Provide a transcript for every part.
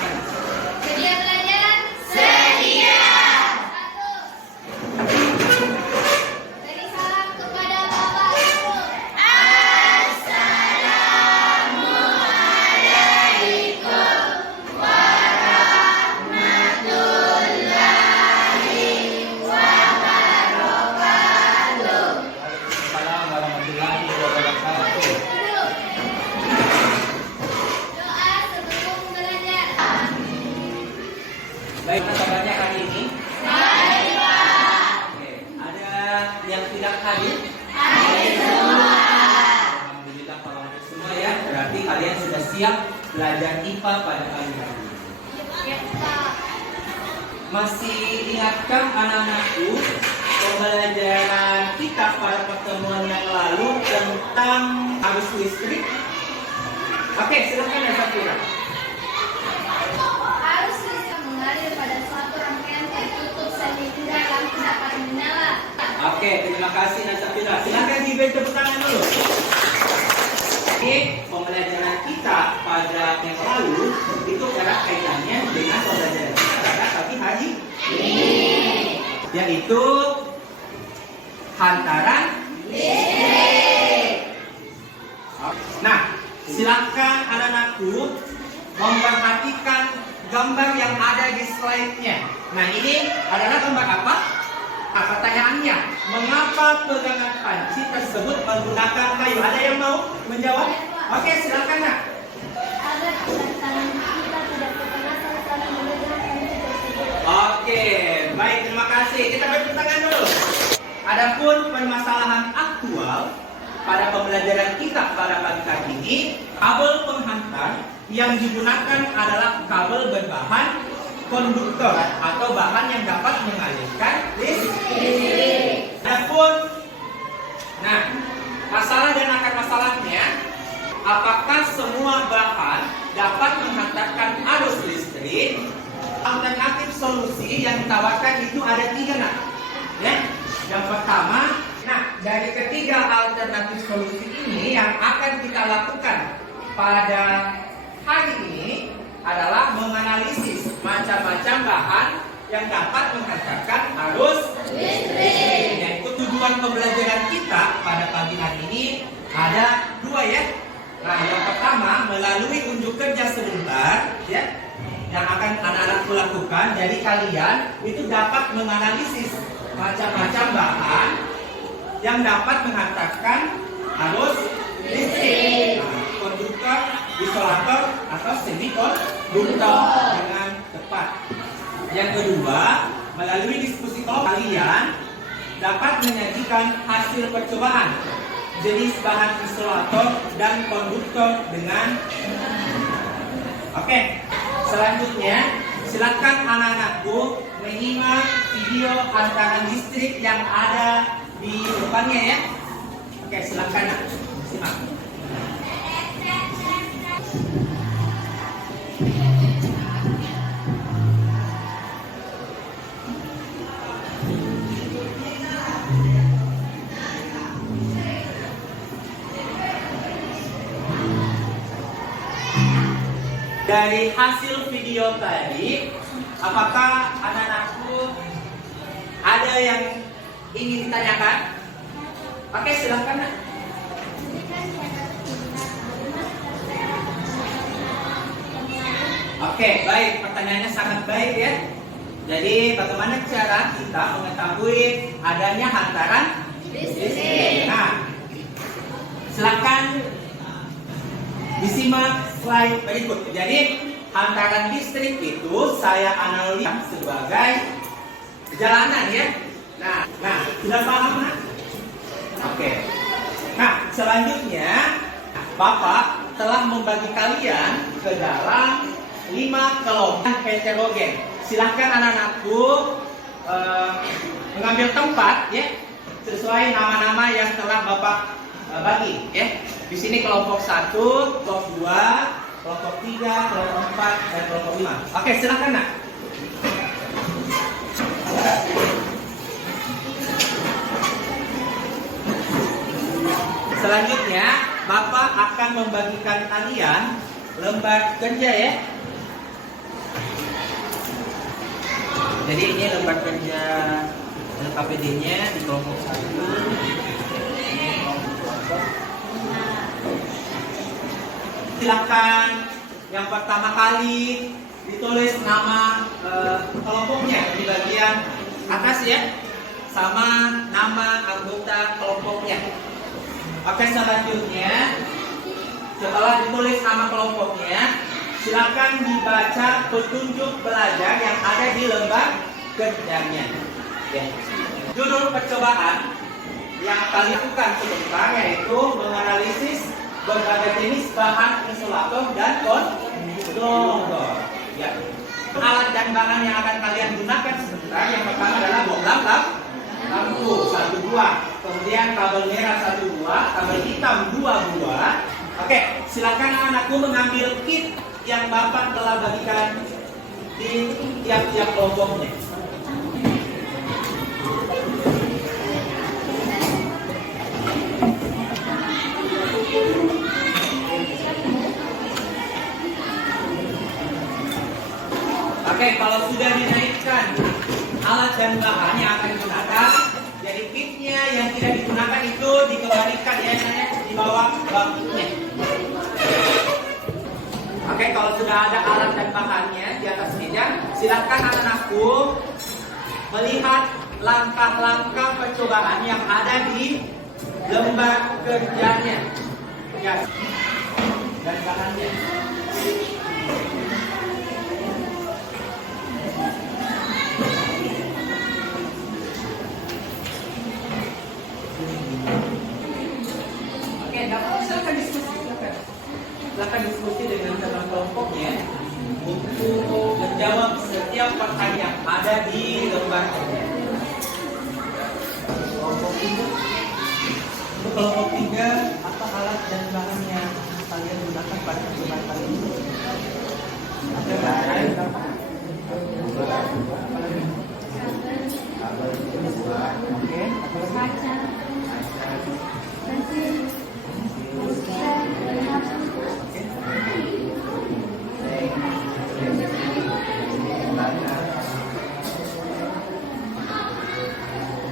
silakan. Sedia belajar? Sedia. Satu. Beri salam kepada Bapak Ibu. Assalamualaikum warahmatullahi wabarakatuh. Waalaikumsalam warahmatullahi wabarakatuh. Duduk. Doa sebelum belajar. Baik, kabarnya hari ini? Baik, Pak. Oke, ada yang tidak hadir? Hadir semua. Alhamdulillah kalau hadir semua ya. Berarti kalian sudah siap belajar IPA pada kali ini. Ya, Pak. Masih ingatkah anak-anakku pembelajaran kita pada pertemuan yang lalu tentang arus listrik? Oke, silakan ya Safira. Arus listrik mengalir pada suatu rangkaian tertutup sehingga lampu dapat menyala. Oke, terima kasih Nasafira. Silakan diberi tepuk tangan dulu. Oke, pembelajaran kita pada yang lalu itu erat kaitannya dengan pembelajaran kita pada pagi hari ini, yaitu hantaran listrik. Nah, silakan anak-anakku memperhatikan gambar yang ada di slide-nya. Nah, ini adalah gambar apa? Pertanyaannya, mengapa pegangan panci tersebut menggunakan kayu? Ada yang mau menjawab? Oke, silakan nak. Agar tangan kita tidak kepanasan saat memegang panci tersebut. Oke, baik, terima kasih. Kita beri tangan dulu. Adapun permasalahan aktual pada pembelajaran kita pada pagi hari ini, kabel penghantar yang digunakan adalah kabel berbahan konduktor atau bahan yang dapat mengalirkan listrik. Adapun, nah, masalah dan akar masalahnya, apakah semua bahan dapat menghantarkan arus listrik? Alternatif solusi yang ditawarkan itu ada 3 nak. Ya, yang pertama, nah dari ketiga alternatif solusi ini yang akan kita lakukan pada hari ini adalah menganalisis macam-macam bahan yang dapat menghantarkan arus listrik. Yaitu tujuan pembelajaran kita pada pagi hari ini ada 2 ya. Nah, yang pertama melalui unjuk kerja sebentar ya, yang akan anak-anakku lakukan. Jadi kalian itu dapat menganalisis macam-macam bahan yang dapat menghantarkan arus listrik. Nah, konduktor, isolator atau semikonduktor dengan tepat. Yang kedua, melalui diskusi kelompok kalian dapat menyajikan hasil percobaan jenis bahan isolator dan konduktor dengan. Oke, selanjutnya silakan anak-anakku menyimak video hantaran listrik yang ada di depannya ya. Oke, silakan nak, simak. Dari hasil video tadi, apakah anak-anakku ada yang ingin ditanyakan? Oke, silakan nak. Oke, baik. Pertanyaannya sangat baik ya. Jadi, bagaimana cara kita mengetahui adanya hantaran listrik? Nah, silakan disimak slide berikut. Jadi, hantaran listrik itu saya analogikan sebagai jalanan ya. Nah, sudah paham nak? Oke. Nah, selanjutnya Bapak telah membagi kalian ke dalam 5 kelompok heterogen. Silahkan anak-anakku mengambil tempat ya sesuai nama-nama yang telah Bapak bagi ya. Di sini kelompok 1, kelompok 2, kelompok 3, kelompok 4, dan kelompok 5. Oke, silakan nak. Selanjutnya, Bapak akan membagikan kalian lembar kerja ya. Jadi ini lembar kerja KPD-nya di kelompok 1. Silakan yang pertama kali ditulis nama kelompoknya di bagian atas ya, sama nama anggota kelompoknya. Oke, selanjutnya setelah ditulis nama kelompoknya, silakan dibaca petunjuk belajar yang ada di lembar kerjanya. Ya. Judul percobaan yang kalian lakukan sebentar yaitu menganalisis berbagai jenis bahan insulator dan konduktor. Ya. Alat dan bahan yang akan kalian gunakan sebentar yang pertama adalah bohlam lampu 1 buah, kemudian kabel merah 1 buah, kabel hitam 2 buah. Oke, silakan anakku mengambil kit yang Bapak telah bagikan di tiap-tiap kelompoknya. Oke, kalau sudah dinaikkan alat dan bahan yang akan digunakan, jadi kitnya yang tidak digunakan itu dikembalikan ya di bawah bangkunya. Oke, kalau sudah ada alat dan bahannya di atas meja, silakan anak-anakku melihat langkah-langkah percobaan yang ada di lembar kerjanya. Ya. Dan bahannya. Silakan diskusi dengan teman kelompoknya untuk menjawab setiap pertanyaan yang ada di lembar kerja. Untuk kelompok 3, apa alat dan bahan yang kalian gunakan pada percobaan kali ini? Ada bahan berapa? Oke, Kaca. Pensil.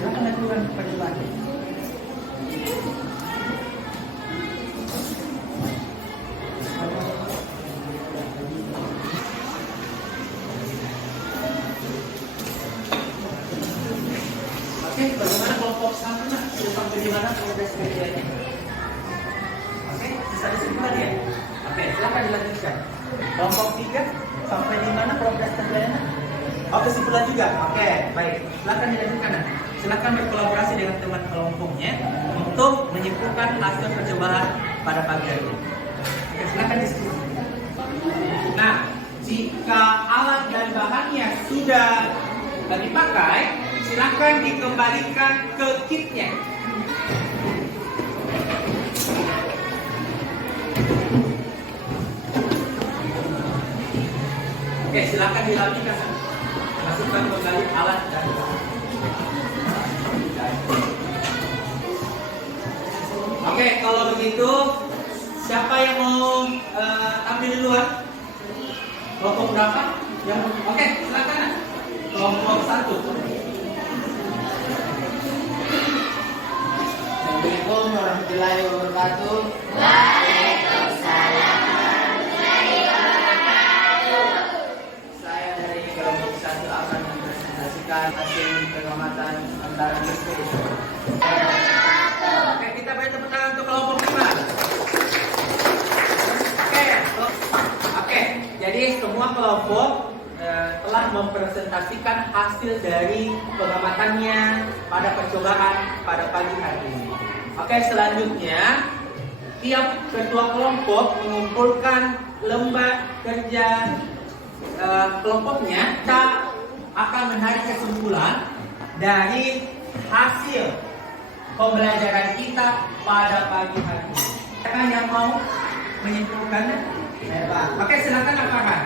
silakan lakukan percobaan. Oke, bagaimana kelompok 1 nak? Sudah sampai di mana progres kerjanya? Oke, bisa disebutkan ya? Oke, silakan dilanjutkan. Kelompok 3 sampai di mana progres kerjanya? Oh, kesimpulan juga. Oke, baik. Silakan dilanjutkan. Silakan berkolaborasi dengan teman kelompoknya untuk menyimpulkan hasil percobaan pada pagi hari ini. Oke, silakan diskusi. Nah, jika alat dan bahannya sudah dipakai, silakan dikembalikan ke kitnya. Oke, silakan dilanjutkan. Masukkan kembali alat dan bahan. Oke, kalau begitu siapa yang mau ambil duluan? Kelompok berapa? Oke, silakan. Kelompok 1. Assalamualaikum warahmatullahi wabarakatuh. Waalaikumsalam warahmatullahi wabarakatuh. Saya dari kelompok 1 akan mempresentasikan hasil pengamatan antara listrik. Oke, kita beri tepuk tangan untuk kelompok 5. Oke, jadi semua kelompok telah mempresentasikan hasil dari pengamatannya pada percobaan pada pagi hari ini. Oke, selanjutnya tiap ketua kelompok mengumpulkan lembar kerja kelompoknya. Kita akan menarik kesimpulan dari hasil pembelajaran kita pada pagi hari ini. Siapa yang mau menyimpulkannya? Oke, silakan Pak.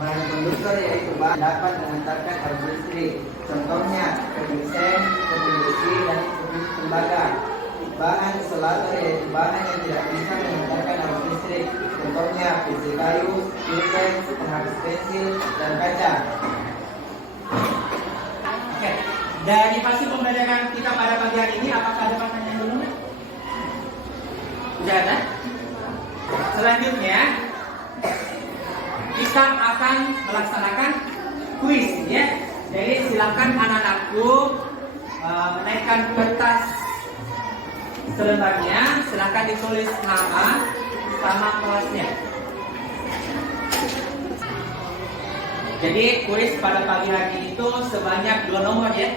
Bahan konduktor yaitu bahan dapat mengantarkan arus listrik. Contohnya kedisen, mobil besi, dan tembaga. Bahan insulator yaitu bahan yang tidak bisa mengantarkan arus listrik. Contohnya pensil kayu, pulpen, penghabis pensil, dan kaca. dari hasil pembelajaran kita pada pagi hari ini, apakah ada pertanyaan dulu? Tidak ada? Selanjutnya, kita akan melaksanakan kuis, ya. Jadi silakan anak-anakku menaikkan kertas selembarnya, silakan ditulis nama sama kelasnya. Jadi kuis pada pagi hari itu sebanyak 2 nomor, ya.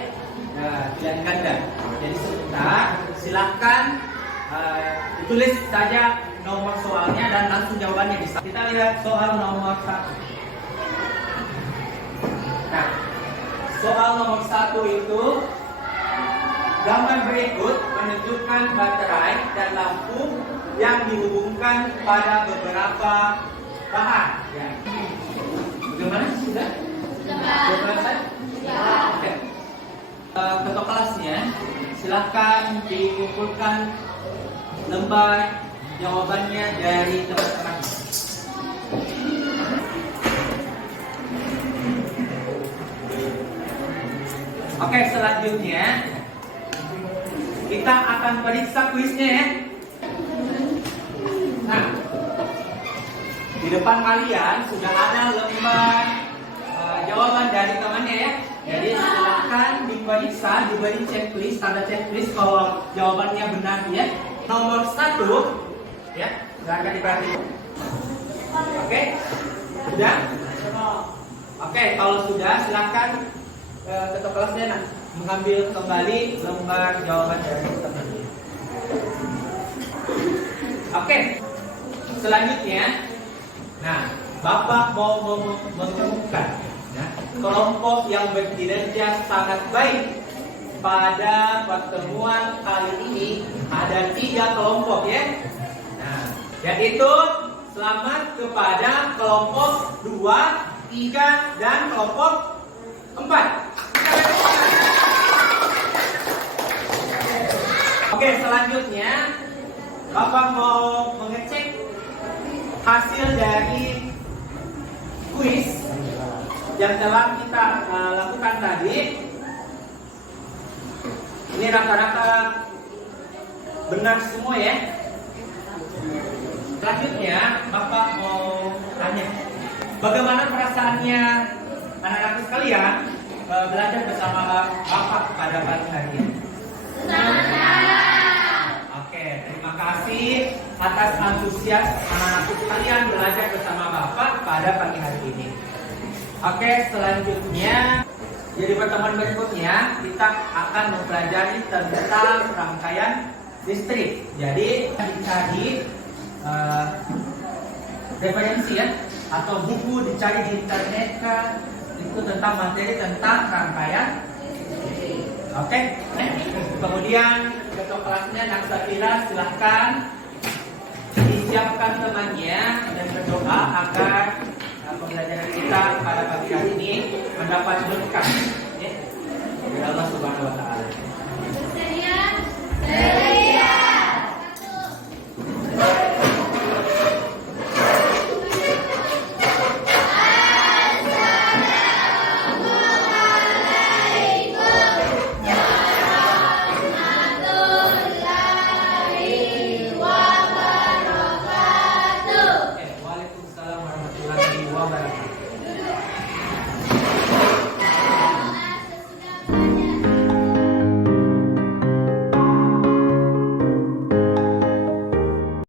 Pilihan ganda. Jadi sebentar, silakan ditulis saja nomor soalnya dan langsung jawabannya bisa. Kita lihat soal nomor 1. Nah, soal nomor 1 itu gambar berikut menunjukkan baterai dan lampu yang dihubungkan pada beberapa bahan. Ya. Bagaimana? Sudah? Sudah selesai? Oke. Ketua kelasnya, silakan dikumpulkan lembar jawabannya dari teman-teman. Oke, selanjutnya kita akan periksa kuisnya, ya. Nah, di depan kalian sudah ada lembar jawaban dari temannya, ya. Jadi silakan diperiksa, diberi checklist, tanda checklist kalau jawabannya benar, ya. Nomor 1, ya, silakan diperhatikan. Oke, sudah? Oke, kalau sudah silakan ketua kelasnya mengambil kembali lembar jawaban dari teman-teman. Oke, selanjutnya, nah, Bapak mau mengumumkan, ya, kelompok yang berkinerja sangat baik pada pertemuan kali ini ada 3 kelompok, ya. Nah, yaitu selamat kepada kelompok 2, 3, dan kelompok 4. Oke, selanjutnya Bapak mau mengecek hasil dari kuis yang telah kita lakukan tadi. Ini rata-rata benar semua, ya. Selanjutnya Bapak mau tanya, bagaimana perasaannya anak-anak sekalian belajar bersama Bapak pada pagi hari ini? Oke, terima kasih atas antusias anak-anak sekalian belajar bersama Bapak pada pagi hari ini. Oke, selanjutnya jadi pertemuan berikutnya kita akan mempelajari tentang rangkaian listrik. Jadi dicari referensi, ya, atau buku dicari di internet kan, itu tentang materi tentang rangkaian. Oke. Kemudian ketua kelasnya Naksafira silahkan disiapkan temannya dan berdoa agar pembelajaran kita pada pagi hari ini mendapat berkah, ya, dari Allah Subhanahu wa Ta'ala.